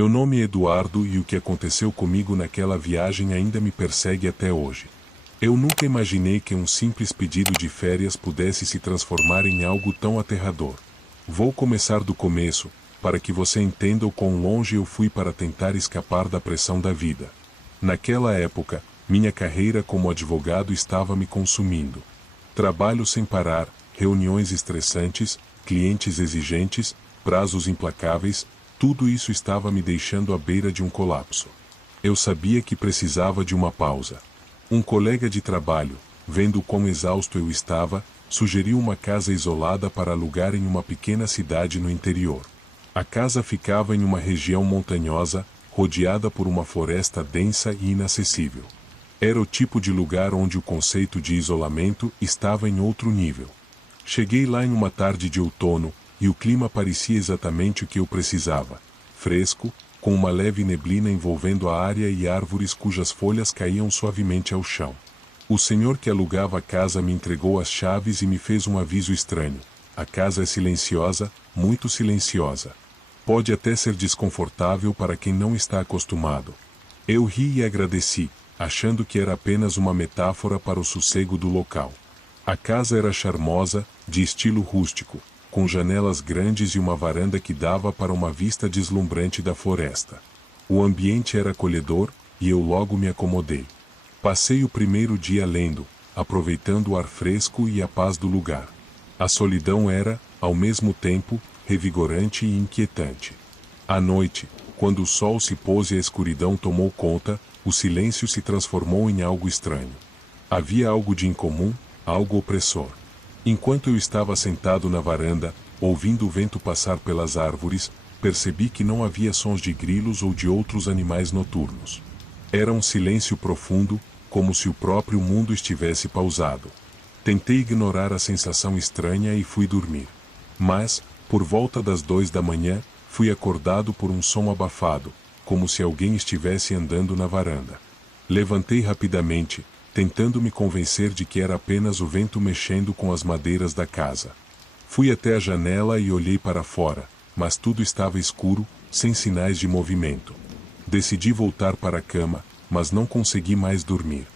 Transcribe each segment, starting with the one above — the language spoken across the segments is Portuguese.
Meu nome é Eduardo e o que aconteceu comigo naquela viagem ainda me persegue até hoje. Eu nunca imaginei que um simples pedido de férias pudesse se transformar em algo tão aterrador. Vou começar do começo, para que você entenda o quão longe eu fui para tentar escapar da pressão da vida. Naquela época, minha carreira como advogado estava me consumindo. Trabalho sem parar, reuniões estressantes, clientes exigentes, prazos implacáveis, tudo isso estava me deixando à beira de um colapso. Eu sabia que precisava de uma pausa. Um colega de trabalho, vendo quão exausto eu estava, sugeriu uma casa isolada para alugar em uma pequena cidade no interior. A casa ficava em uma região montanhosa, rodeada por uma floresta densa e inacessível. Era o tipo de lugar onde o conceito de isolamento estava em outro nível. Cheguei lá em uma tarde de outono, e o clima parecia exatamente o que eu precisava. Fresco, com uma leve neblina envolvendo a área e árvores cujas folhas caíam suavemente ao chão. O senhor que alugava a casa me entregou as chaves e me fez um aviso estranho. A casa é silenciosa, muito silenciosa. Pode até ser desconfortável para quem não está acostumado. Eu ri e agradeci, achando que era apenas uma metáfora para o sossego do local. A casa era charmosa, de estilo rústico, com janelas grandes e uma varanda que dava para uma vista deslumbrante da floresta. O ambiente era acolhedor, e eu logo me acomodei. Passei o primeiro dia lendo, aproveitando o ar fresco e a paz do lugar. A solidão era, ao mesmo tempo, revigorante e inquietante. À noite, quando o sol se pôs e a escuridão tomou conta, o silêncio se transformou em algo estranho. Havia algo de incomum, algo opressor. Enquanto eu estava sentado na varanda, ouvindo o vento passar pelas árvores, percebi que não havia sons de grilos ou de outros animais noturnos. Era um silêncio profundo, como se o próprio mundo estivesse pausado. Tentei ignorar a sensação estranha e fui dormir. Mas, por volta das 2 da manhã, fui acordado por um som abafado, como se alguém estivesse andando na varanda. Levantei rapidamente, tentando me convencer de que era apenas o vento mexendo com as madeiras da casa. Fui até a janela e olhei para fora, mas tudo estava escuro, sem sinais de movimento. Decidi voltar para a cama, mas não consegui mais dormir.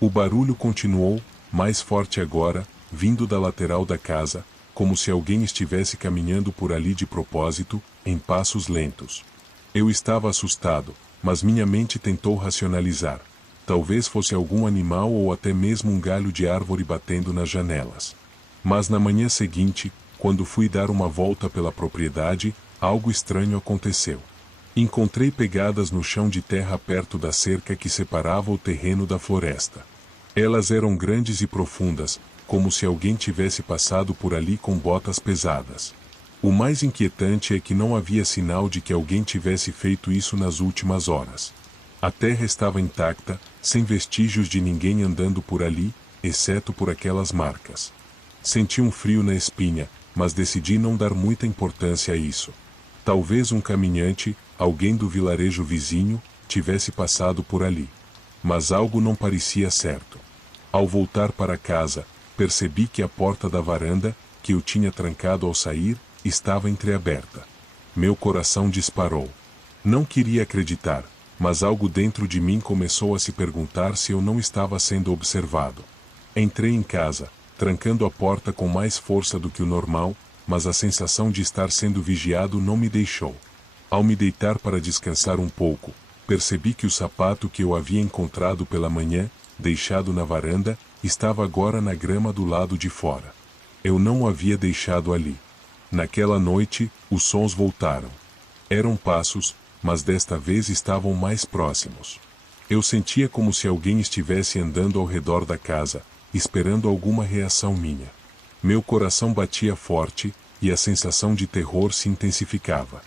O barulho continuou, mais forte agora, vindo da lateral da casa, como se alguém estivesse caminhando por ali de propósito, em passos lentos. Eu estava assustado, mas minha mente tentou racionalizar. Talvez fosse algum animal ou até mesmo um galho de árvore batendo nas janelas. Mas na manhã seguinte, quando fui dar uma volta pela propriedade, algo estranho aconteceu. Encontrei pegadas no chão de terra perto da cerca que separava o terreno da floresta. Elas eram grandes e profundas, como se alguém tivesse passado por ali com botas pesadas. O mais inquietante é que não havia sinal de que alguém tivesse feito isso nas últimas horas. A terra estava intacta, sem vestígios de ninguém andando por ali, exceto por aquelas marcas. Senti um frio na espinha, mas decidi não dar muita importância a isso. Talvez um caminhante, alguém do vilarejo vizinho, tivesse passado por ali. Mas algo não parecia certo. Ao voltar para casa, percebi que a porta da varanda, que eu tinha trancado ao sair, estava entreaberta. Meu coração disparou. Não queria acreditar, mas algo dentro de mim começou a se perguntar se eu não estava sendo observado. Entrei em casa, trancando a porta com mais força do que o normal, mas a sensação de estar sendo vigiado não me deixou. Ao me deitar para descansar um pouco, percebi que o sapato que eu havia encontrado pela manhã, deixado na varanda, estava agora na grama do lado de fora. Eu não o havia deixado ali. Naquela noite, os sons voltaram. Eram passos, mas desta vez estavam mais próximos. Eu sentia como se alguém estivesse andando ao redor da casa, esperando alguma reação minha. Meu coração batia forte, e a sensação de terror se intensificava.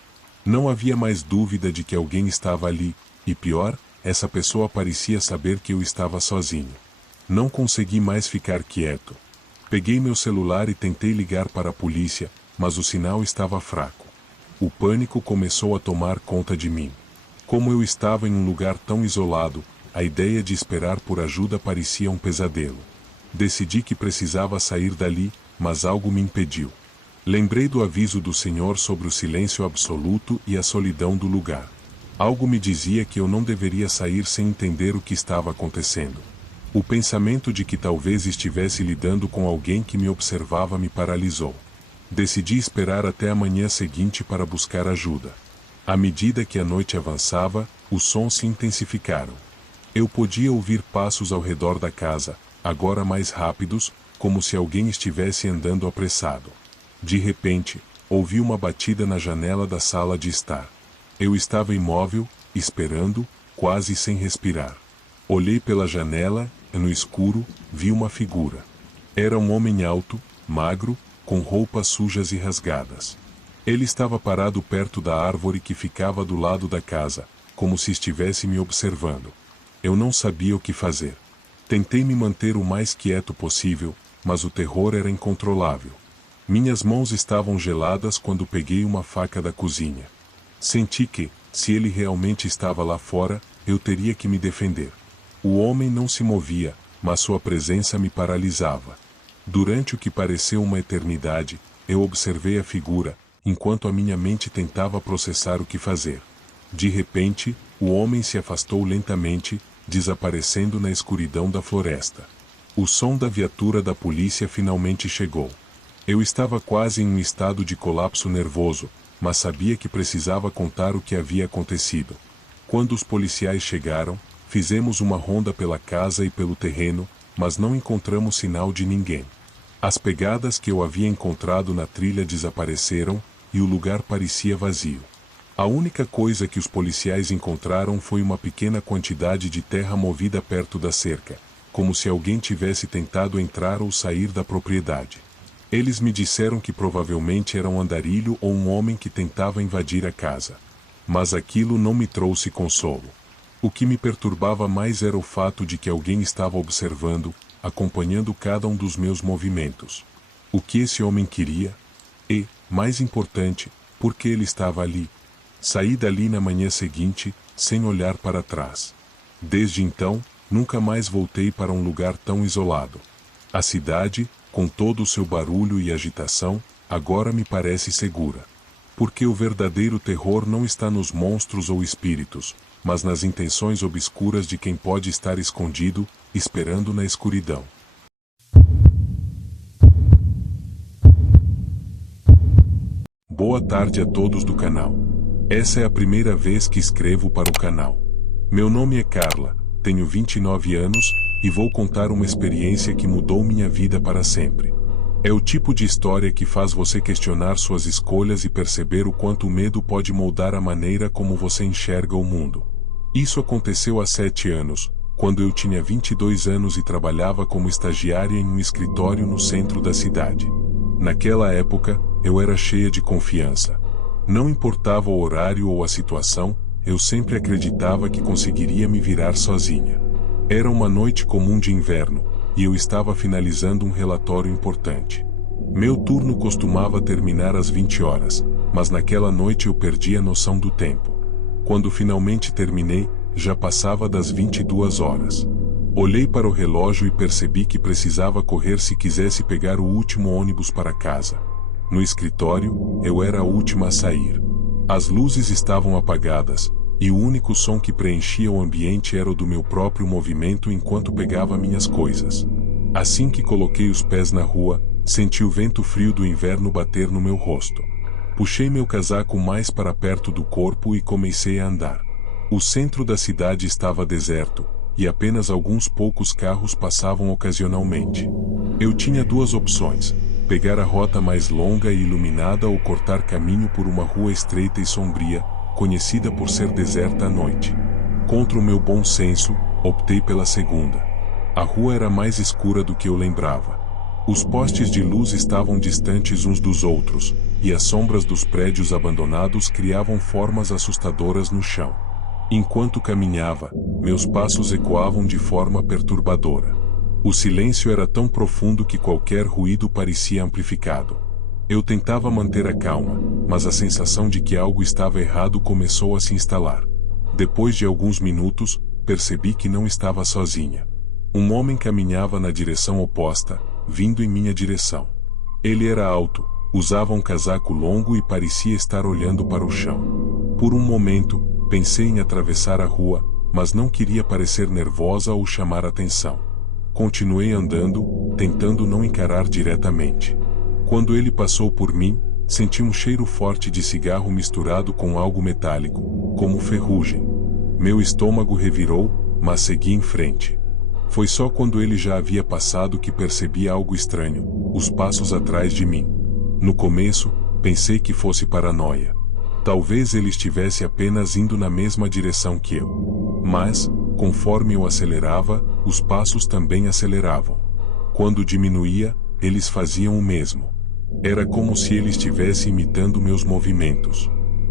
Não havia mais dúvida de que alguém estava ali, e pior, essa pessoa parecia saber que eu estava sozinho. Não consegui mais ficar quieto. Peguei meu celular e tentei ligar para a polícia, mas o sinal estava fraco. O pânico começou a tomar conta de mim. Como eu estava em um lugar tão isolado, a ideia de esperar por ajuda parecia um pesadelo. Decidi que precisava sair dali, mas algo me impediu. Lembrei do aviso do Senhor sobre o silêncio absoluto e a solidão do lugar. Algo me dizia que eu não deveria sair sem entender o que estava acontecendo. O pensamento de que talvez estivesse lidando com alguém que me observava me paralisou. Decidi esperar até a manhã seguinte para buscar ajuda. À medida que a noite avançava, os sons se intensificaram. Eu podia ouvir passos ao redor da casa, agora mais rápidos, como se alguém estivesse andando apressado. De repente, ouvi uma batida na janela da sala de estar. Eu estava imóvel, esperando, quase sem respirar. Olhei pela janela, e no escuro, vi uma figura. Era um homem alto, magro, com roupas sujas e rasgadas. Ele estava parado perto da árvore que ficava do lado da casa, como se estivesse me observando. Eu não sabia o que fazer. Tentei me manter o mais quieto possível, mas o terror era incontrolável. Minhas mãos estavam geladas quando peguei uma faca da cozinha. Senti que, se ele realmente estava lá fora, eu teria que me defender. O homem não se movia, mas sua presença me paralisava. Durante o que pareceu uma eternidade, eu observei a figura, enquanto a minha mente tentava processar o que fazer. De repente, o homem se afastou lentamente, desaparecendo na escuridão da floresta. O som da viatura da polícia finalmente chegou. Eu estava quase em um estado de colapso nervoso, mas sabia que precisava contar o que havia acontecido. Quando os policiais chegaram, fizemos uma ronda pela casa e pelo terreno, mas não encontramos sinal de ninguém. As pegadas que eu havia encontrado na trilha desapareceram, e o lugar parecia vazio. A única coisa que os policiais encontraram foi uma pequena quantidade de terra movida perto da cerca, como se alguém tivesse tentado entrar ou sair da propriedade. Eles me disseram que provavelmente era um andarilho ou um homem que tentava invadir a casa. Mas aquilo não me trouxe consolo. O que me perturbava mais era o fato de que alguém estava observando, acompanhando cada um dos meus movimentos. O que esse homem queria? E, mais importante, por que ele estava ali? Saí dali na manhã seguinte, sem olhar para trás. Desde então, nunca mais voltei para um lugar tão isolado. A cidade, com todo o seu barulho e agitação, agora me parece segura. Porque o verdadeiro terror não está nos monstros ou espíritos, mas nas intenções obscuras de quem pode estar escondido, esperando na escuridão. Boa tarde a todos do canal. Essa é a primeira vez que escrevo para o canal. Meu nome é Carla, tenho 29 anos, e vou contar uma experiência que mudou minha vida para sempre. É o tipo de história que faz você questionar suas escolhas e perceber o quanto o medo pode moldar a maneira como você enxerga o mundo. Isso aconteceu há 7 anos, quando eu tinha 22 anos e trabalhava como estagiária em um escritório no centro da cidade. Naquela época, eu era cheia de confiança. Não importava o horário ou a situação, eu sempre acreditava que conseguiria me virar sozinha. Era uma noite comum de inverno, e eu estava finalizando um relatório importante. Meu turno costumava terminar às 20 horas, mas naquela noite eu perdi a noção do tempo. Quando finalmente terminei, já passava das 22 horas. Olhei para o relógio e percebi que precisava correr se quisesse pegar o último ônibus para casa. No escritório, eu era a última a sair. As luzes estavam apagadas, e o único som que preenchia o ambiente era o do meu próprio movimento enquanto pegava minhas coisas. Assim que coloquei os pés na rua, senti o vento frio do inverno bater no meu rosto. Puxei meu casaco mais para perto do corpo e comecei a andar. O centro da cidade estava deserto, e apenas alguns poucos carros passavam ocasionalmente. Eu tinha duas opções: pegar a rota mais longa e iluminada ou cortar caminho por uma rua estreita e sombria, conhecida por ser deserta à noite. Contra o meu bom senso, optei pela segunda. A rua era mais escura do que eu lembrava. Os postes de luz estavam distantes uns dos outros, e as sombras dos prédios abandonados criavam formas assustadoras no chão. Enquanto caminhava, meus passos ecoavam de forma perturbadora. O silêncio era tão profundo que qualquer ruído parecia amplificado. Eu tentava manter a calma, mas a sensação de que algo estava errado começou a se instalar. Depois de alguns minutos, percebi que não estava sozinha. Um homem caminhava na direção oposta, vindo em minha direção. Ele era alto, usava um casaco longo e parecia estar olhando para o chão. Por um momento, Pensei em atravessar a rua, mas não queria parecer nervosa ou chamar atenção. Continuei andando, tentando não encarar diretamente. Quando ele passou por mim, senti um cheiro forte de cigarro misturado com algo metálico, como ferrugem. Meu estômago revirou, mas segui em frente. Foi só quando ele já havia passado que percebi algo estranho, os passos atrás de mim. No começo, pensei que fosse paranoia. Talvez ele estivesse apenas indo na mesma direção que eu. Mas, conforme eu acelerava, os passos também aceleravam. Quando diminuía, eles faziam o mesmo. Era como se ele estivesse imitando meus movimentos.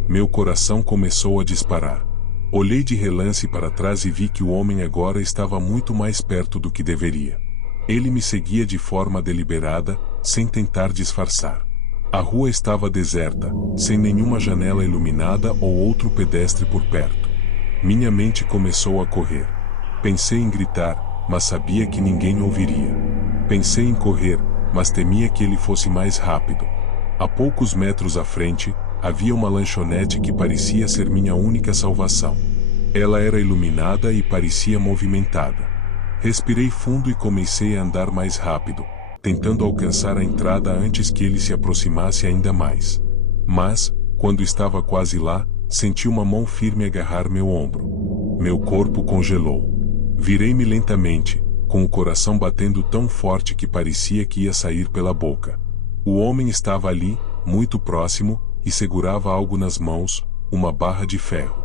Meu coração começou a disparar. Olhei de relance para trás e vi que o homem agora estava muito mais perto do que deveria. Ele me seguia de forma deliberada, sem tentar disfarçar. A rua estava deserta, sem nenhuma janela iluminada ou outro pedestre por perto. Minha mente começou a correr. Pensei em gritar, mas sabia que ninguém ouviria. Pensei em correr, mas temia que ele fosse mais rápido. A poucos metros à frente, havia uma lanchonete que parecia ser minha única salvação. Ela era iluminada e parecia movimentada. Respirei fundo e comecei a andar mais rápido, tentando alcançar a entrada antes que ele se aproximasse ainda mais. Mas, quando estava quase lá, senti uma mão firme agarrar meu ombro. Meu corpo congelou. Virei-me lentamente, com o coração batendo tão forte que parecia que ia sair pela boca. O homem estava ali, muito próximo, e segurava algo nas mãos, uma barra de ferro.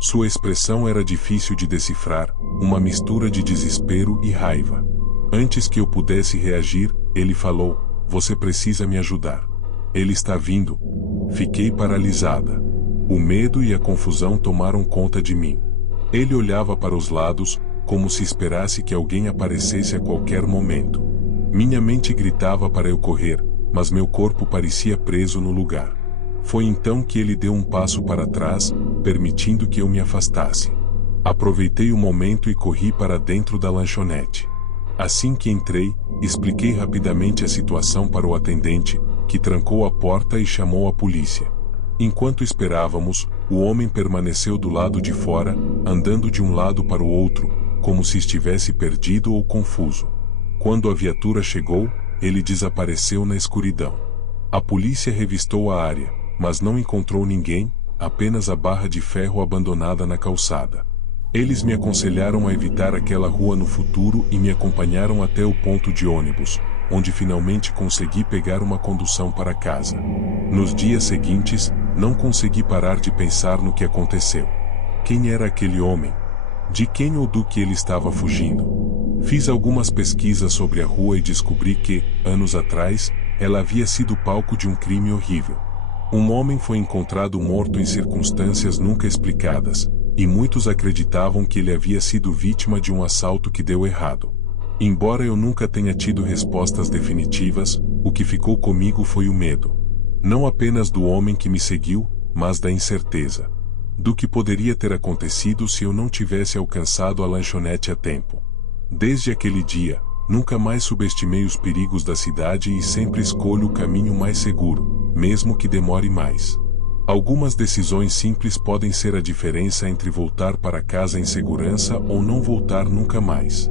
Sua expressão era difícil de decifrar, uma mistura de desespero e raiva. Antes que eu pudesse reagir, ele falou: "Você precisa me ajudar. Ele está vindo." Fiquei paralisada. O medo e a confusão tomaram conta de mim. Ele olhava para os lados, como se esperasse que alguém aparecesse a qualquer momento. Minha mente gritava para eu correr, mas meu corpo parecia preso no lugar. Foi então que ele deu um passo para trás, permitindo que eu me afastasse. Aproveitei o momento e corri para dentro da lanchonete. Assim que entrei, expliquei rapidamente a situação para o atendente, que trancou a porta e chamou a polícia. Enquanto esperávamos, o homem permaneceu do lado de fora, andando de um lado para o outro, como se estivesse perdido ou confuso. Quando a viatura chegou, ele desapareceu na escuridão. A polícia revistou a área, mas não encontrou ninguém, apenas a barra de ferro abandonada na calçada. Eles me aconselharam a evitar aquela rua no futuro e me acompanharam até o ponto de ônibus, onde finalmente consegui pegar uma condução para casa. Nos dias seguintes, não consegui parar de pensar no que aconteceu. Quem era aquele homem? De quem ou do que ele estava fugindo? Fiz algumas pesquisas sobre a rua e descobri que, anos atrás, ela havia sido palco de um crime horrível. Um homem foi encontrado morto em circunstâncias nunca explicadas, e muitos acreditavam que ele havia sido vítima de um assalto que deu errado. Embora eu nunca tenha tido respostas definitivas, o que ficou comigo foi o medo. Não apenas do homem que me seguiu, mas da incerteza. Do que poderia ter acontecido se eu não tivesse alcançado a lanchonete a tempo. Desde aquele dia, nunca mais subestimei os perigos da cidade e sempre escolho o caminho mais seguro, mesmo que demore mais. Algumas decisões simples podem ser a diferença entre voltar para casa em segurança ou não voltar nunca mais.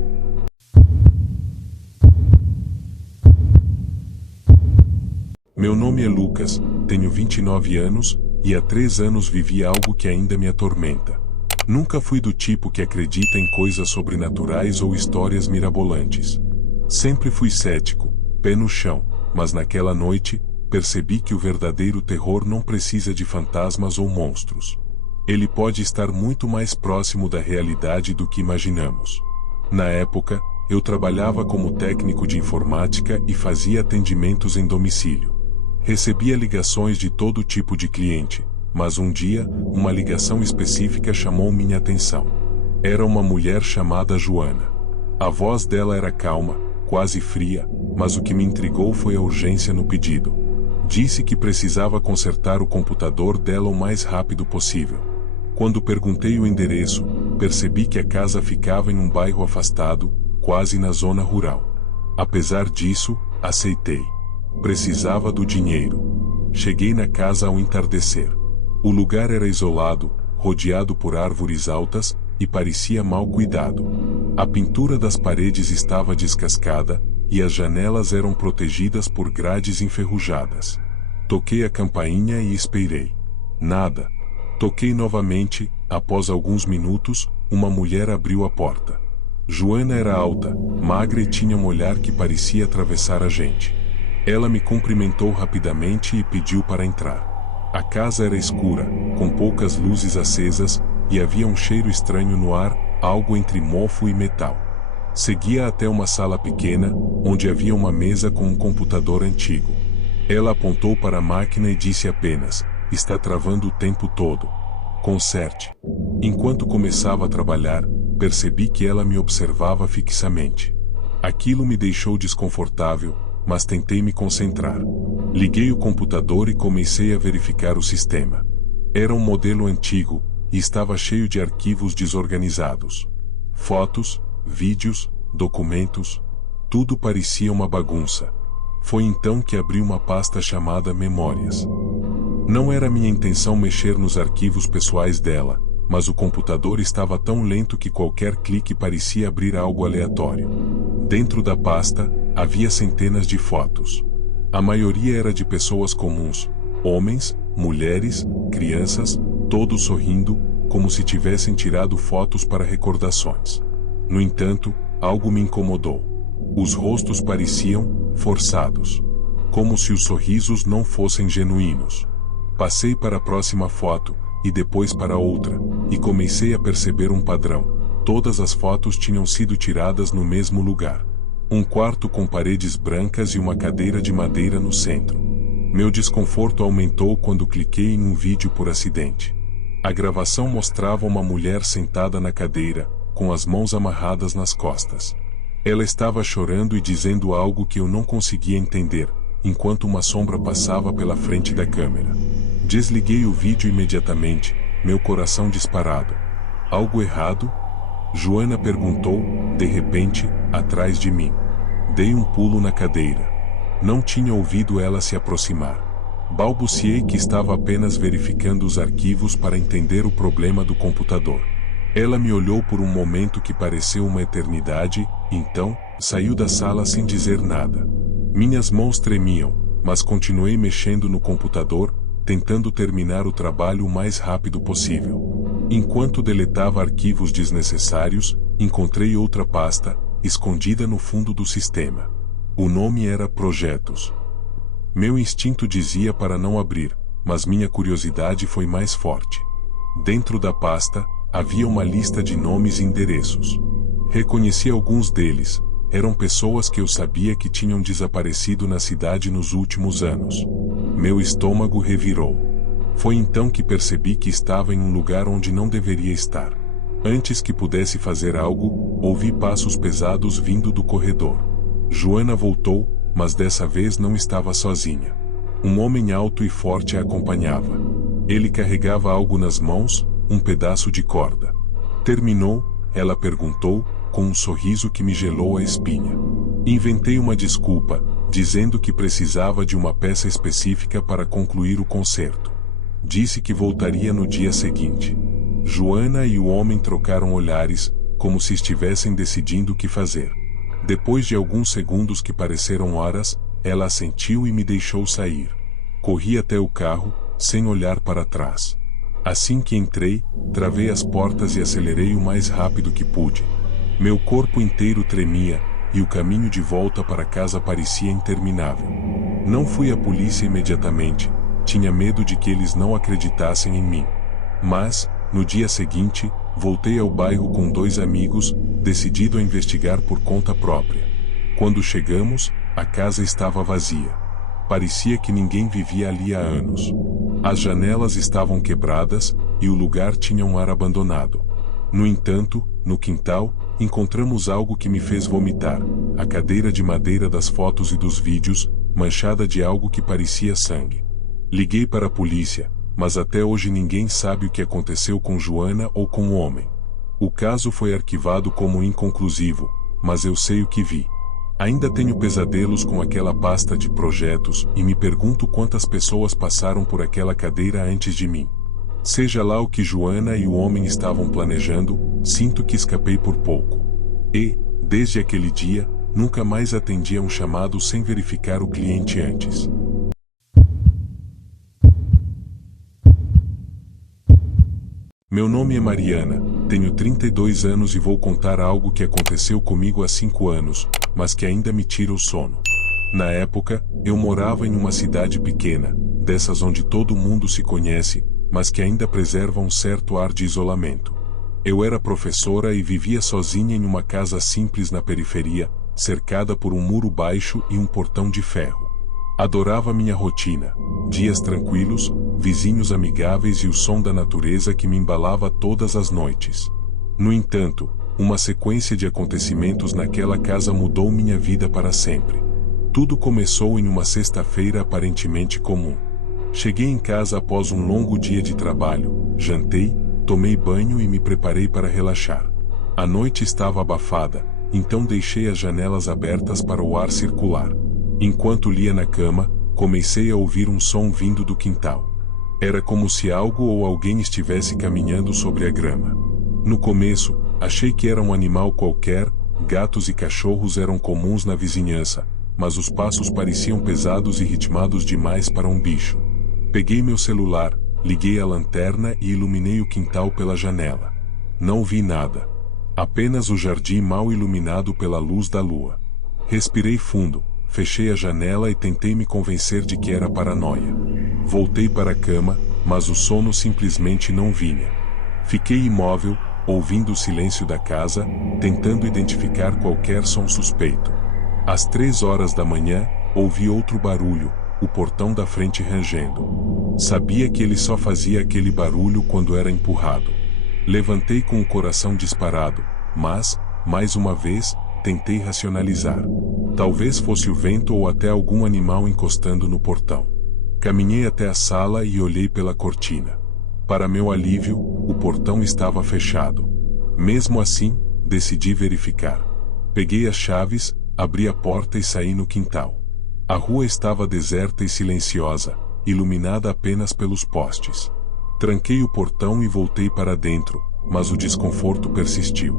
Meu nome é Lucas, tenho 29 anos, e há 3 anos vivi algo que ainda me atormenta. Nunca fui do tipo que acredita em coisas sobrenaturais ou histórias mirabolantes. Sempre fui cético, pé no chão, mas naquela noite, percebi que o verdadeiro terror não precisa de fantasmas ou monstros. Ele pode estar muito mais próximo da realidade do que imaginamos. Na época, eu trabalhava como técnico de informática e fazia atendimentos em domicílio. Recebia ligações de todo tipo de cliente, mas um dia, uma ligação específica chamou minha atenção. Era uma mulher chamada Joana. A voz dela era calma, quase fria, mas o que me intrigou foi a urgência no pedido. Disse que precisava consertar o computador dela o mais rápido possível. Quando perguntei o endereço, percebi que a casa ficava em um bairro afastado, quase na zona rural. Apesar disso, aceitei. Precisava do dinheiro. Cheguei na casa ao entardecer. O lugar era isolado, rodeado por árvores altas, e parecia mal cuidado. A pintura das paredes estava descascada, e as janelas eram protegidas por grades enferrujadas. Toquei a campainha e esperei. Nada. Toquei novamente. Após alguns minutos, uma mulher abriu a porta. Joana era alta, magra e tinha um olhar que parecia atravessar a gente. Ela me cumprimentou rapidamente e pediu para entrar. A casa era escura, com poucas luzes acesas, e havia um cheiro estranho no ar, algo entre mofo e metal. Seguia até uma sala pequena, onde havia uma mesa com um computador antigo. Ela apontou para a máquina e disse apenas: "Está travando o tempo todo. Conserte." Enquanto começava a trabalhar, percebi que ela me observava fixamente. Aquilo me deixou desconfortável, mas tentei me concentrar. Liguei o computador e comecei a verificar o sistema. Era um modelo antigo, e estava cheio de arquivos desorganizados. Fotos, vídeos, documentos, tudo parecia uma bagunça. Foi então que abri uma pasta chamada Memórias. Não era minha intenção mexer nos arquivos pessoais dela, mas o computador estava tão lento que qualquer clique parecia abrir algo aleatório. Dentro da pasta, havia centenas de fotos. A maioria era de pessoas comuns, homens, mulheres, crianças, todos sorrindo, como se tivessem tirado fotos para recordações. No entanto, algo me incomodou. Os rostos pareciam forçados, como se os sorrisos não fossem genuínos. Passei para a próxima foto, e depois para outra, e comecei a perceber um padrão. Todas as fotos tinham sido tiradas no mesmo lugar. Um quarto com paredes brancas e uma cadeira de madeira no centro. Meu desconforto aumentou quando cliquei em um vídeo por acidente. A gravação mostrava uma mulher sentada na cadeira, com as mãos amarradas nas costas. Ela estava chorando e dizendo algo que eu não conseguia entender, enquanto uma sombra passava pela frente da câmera. Desliguei o vídeo imediatamente, meu coração disparado. Algo errado? Joana perguntou, de repente, atrás de mim. Dei um pulo na cadeira. Não tinha ouvido ela se aproximar. Balbuciei que estava apenas verificando os arquivos para entender o problema do computador. Ela me olhou por um momento que pareceu uma eternidade, então, saiu da sala sem dizer nada. Minhas mãos tremiam, mas continuei mexendo no computador, tentando terminar o trabalho o mais rápido possível. Enquanto deletava arquivos desnecessários, encontrei outra pasta, escondida no fundo do sistema. O nome era Projetos. Meu instinto dizia para não abrir, mas minha curiosidade foi mais forte. Dentro da pasta, havia uma lista de nomes e endereços. Reconheci alguns deles. Eram pessoas que eu sabia que tinham desaparecido na cidade nos últimos anos. Meu estômago revirou. Foi então que percebi que estava em um lugar onde não deveria estar. Antes que pudesse fazer algo, ouvi passos pesados vindo do corredor. Joana voltou, mas dessa vez não estava sozinha. Um homem alto e forte a acompanhava. Ele carregava algo nas mãos, um pedaço de corda. Terminou? Ela perguntou, com um sorriso que me gelou a espinha. Inventei uma desculpa, dizendo que precisava de uma peça específica para concluir o concerto. Disse que voltaria no dia seguinte. Joana e o homem trocaram olhares, como se estivessem decidindo o que fazer. Depois de alguns segundos que pareceram horas, ela assentiu e me deixou sair. Corri até o carro, sem olhar para trás. Assim que entrei, travei as portas e acelerei o mais rápido que pude. Meu corpo inteiro tremia, e o caminho de volta para casa parecia interminável. Não fui à polícia imediatamente, tinha medo de que eles não acreditassem em mim. Mas, no dia seguinte, voltei ao bairro com 2 amigos, decidido a investigar por conta própria. Quando chegamos, a casa estava vazia. Parecia que ninguém vivia ali há anos. As janelas estavam quebradas, e o lugar tinha um ar abandonado. No entanto, no quintal, encontramos algo que me fez vomitar: a cadeira de madeira das fotos e dos vídeos, manchada de algo que parecia sangue. Liguei para a polícia, mas até hoje ninguém sabe o que aconteceu com Joana ou com o homem. O caso foi arquivado como inconclusivo, mas eu sei o que vi. Ainda tenho pesadelos com aquela pasta de projetos e me pergunto quantas pessoas passaram por aquela cadeira antes de mim. Seja lá o que Joana e o homem estavam planejando, sinto que escapei por pouco. E, desde aquele dia, nunca mais atendi a um chamado sem verificar o cliente antes. Meu nome é Mariana, tenho 32 anos e vou contar algo que aconteceu comigo há 5 anos, mas que ainda me tira o sono. Na época, eu morava em uma cidade pequena, dessas onde todo mundo se conhece, mas que ainda preserva um certo ar de isolamento. Eu era professora e vivia sozinha em uma casa simples na periferia, cercada por um muro baixo e um portão de ferro. Adorava minha rotina, dias tranquilos, vizinhos amigáveis e o som da natureza que me embalava todas as noites. No entanto, uma sequência de acontecimentos naquela casa mudou minha vida para sempre. Tudo começou em uma sexta-feira aparentemente comum. Cheguei em casa após um longo dia de trabalho, jantei, tomei banho e me preparei para relaxar. A noite estava abafada, então deixei as janelas abertas para o ar circular. Enquanto lia na cama, comecei a ouvir um som vindo do quintal. Era como se algo ou alguém estivesse caminhando sobre a grama. No começo, achei que era um animal qualquer, gatos e cachorros eram comuns na vizinhança, mas os passos pareciam pesados e ritmados demais para um bicho. Peguei meu celular, liguei a lanterna e iluminei o quintal pela janela. Não vi nada. Apenas o jardim mal iluminado pela luz da lua. Respirei fundo. Fechei a janela e tentei me convencer de que era paranoia. Voltei para a cama, mas o sono simplesmente não vinha. Fiquei imóvel, ouvindo o silêncio da casa, tentando identificar qualquer som suspeito. Às 3 horas da manhã, ouvi outro barulho, o portão da frente rangendo. Sabia que ele só fazia aquele barulho quando era empurrado. Levantei com o coração disparado, mas, mais uma vez, tentei racionalizar. Talvez fosse o vento ou até algum animal encostando no portão. Caminhei até a sala e olhei pela cortina. Para meu alívio, o portão estava fechado. Mesmo assim, decidi verificar. Peguei as chaves, abri a porta e saí no quintal. A rua estava deserta e silenciosa, iluminada apenas pelos postes. Tranquei o portão e voltei para dentro, mas o desconforto persistiu.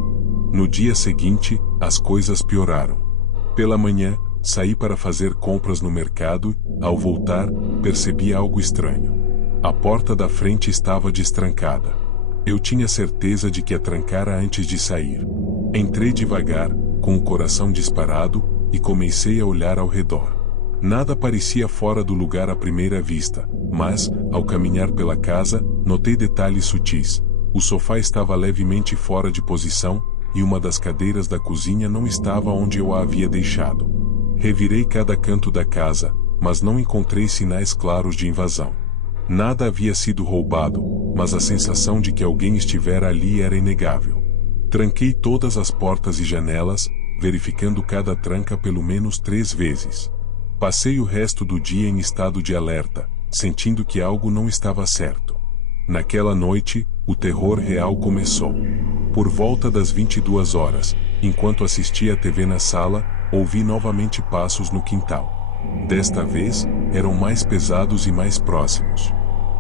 No dia seguinte, as coisas pioraram. Pela manhã, saí para fazer compras no mercado, ao voltar, percebi algo estranho. A porta da frente estava destrancada. Eu tinha certeza de que a trancara antes de sair. Entrei devagar, com o coração disparado, e comecei a olhar ao redor. Nada parecia fora do lugar à primeira vista, mas, ao caminhar pela casa, notei detalhes sutis. O sofá estava levemente fora de posição, e uma das cadeiras da cozinha não estava onde eu a havia deixado. Revirei cada canto da casa, mas não encontrei sinais claros de invasão. Nada havia sido roubado, mas a sensação de que alguém estivera ali era inegável. Tranquei todas as portas e janelas, verificando cada tranca pelo menos 3 vezes. Passei o resto do dia em estado de alerta, sentindo que algo não estava certo. Naquela noite, o terror real começou. Por volta das 22 horas, enquanto assistia à TV na sala, ouvi novamente passos no quintal. Desta vez, eram mais pesados e mais próximos.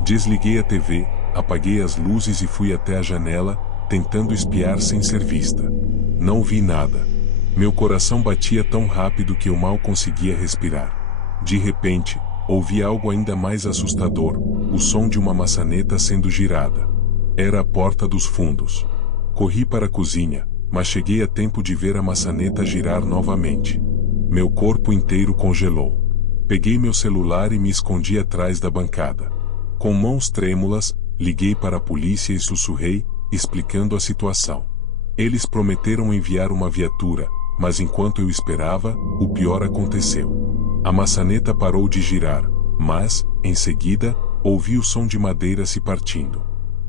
Desliguei a TV, apaguei as luzes e fui até a janela, tentando espiar sem ser vista. Não vi nada. Meu coração batia tão rápido que eu mal conseguia respirar. De repente, ouvi algo ainda mais assustador, o som de uma maçaneta sendo girada. Era a porta dos fundos. Corri para a cozinha, mas cheguei a tempo de ver a maçaneta girar novamente. Meu corpo inteiro congelou. Peguei meu celular e me escondi atrás da bancada. Com mãos trêmulas, liguei para a polícia e sussurrei, explicando a situação. Eles prometeram enviar uma viatura, mas enquanto eu esperava, o pior aconteceu. A maçaneta parou de girar, mas, em seguida, ouvi o som de madeira se partindo.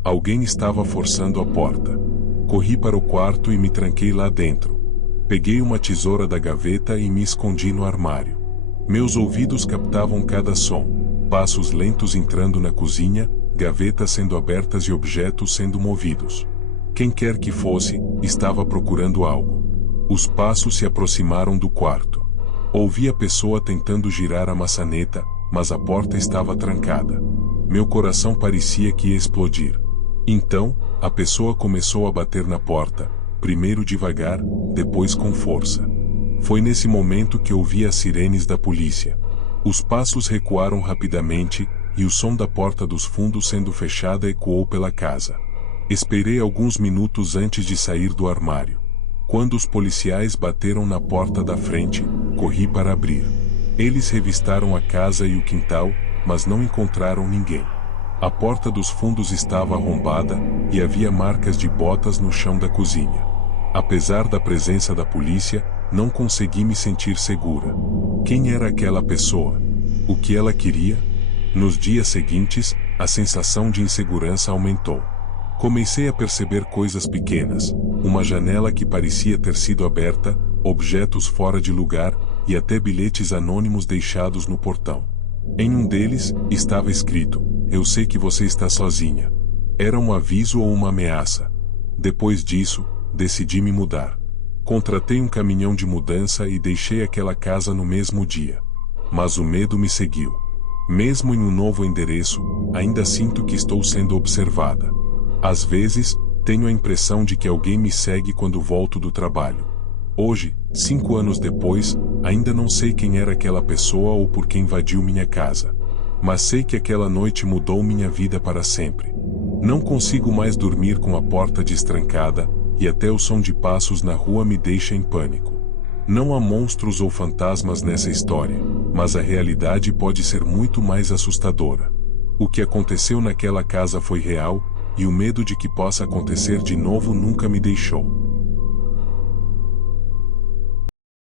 Alguém estava forçando a porta. Corri para o quarto e me tranquei lá dentro. Peguei uma tesoura da gaveta e me escondi no armário. Meus ouvidos captavam cada som, passos lentos entrando na cozinha, gavetas sendo abertas e objetos sendo movidos. Quem quer que fosse, estava procurando algo. Os passos se aproximaram do quarto. Ouvi a pessoa tentando girar a maçaneta, mas a porta estava trancada. Meu coração parecia que ia explodir. Então, a pessoa começou a bater na porta, primeiro devagar, depois com força. Foi nesse momento que ouvi as sirenes da polícia. Os passos recuaram rapidamente, e o som da porta dos fundos sendo fechada ecoou pela casa. Esperei alguns minutos antes de sair do armário. Quando os policiais bateram na porta da frente, corri para abrir. Eles revistaram a casa e o quintal, mas não encontraram ninguém. A porta dos fundos estava arrombada, e havia marcas de botas no chão da cozinha. Apesar da presença da polícia, não consegui me sentir segura. Quem era aquela pessoa? O que ela queria? Nos dias seguintes, a sensação de insegurança aumentou. Comecei a perceber coisas pequenas, uma janela que parecia ter sido aberta, objetos fora de lugar, e até bilhetes anônimos deixados no portão. Em um deles, estava escrito: "Eu sei que você está sozinha." Era um aviso ou uma ameaça. Depois disso, decidi me mudar. Contratei um caminhão de mudança e deixei aquela casa no mesmo dia. Mas o medo me seguiu. Mesmo em um novo endereço, ainda sinto que estou sendo observada. Às vezes, tenho a impressão de que alguém me segue quando volto do trabalho. Hoje, 5 anos depois, ainda não sei quem era aquela pessoa ou por que invadiu minha casa. Mas sei que aquela noite mudou minha vida para sempre. Não consigo mais dormir com a porta destrancada, e até o som de passos na rua me deixa em pânico. Não há monstros ou fantasmas nessa história, mas a realidade pode ser muito mais assustadora. O que aconteceu naquela casa foi real, e o medo de que possa acontecer de novo nunca me deixou.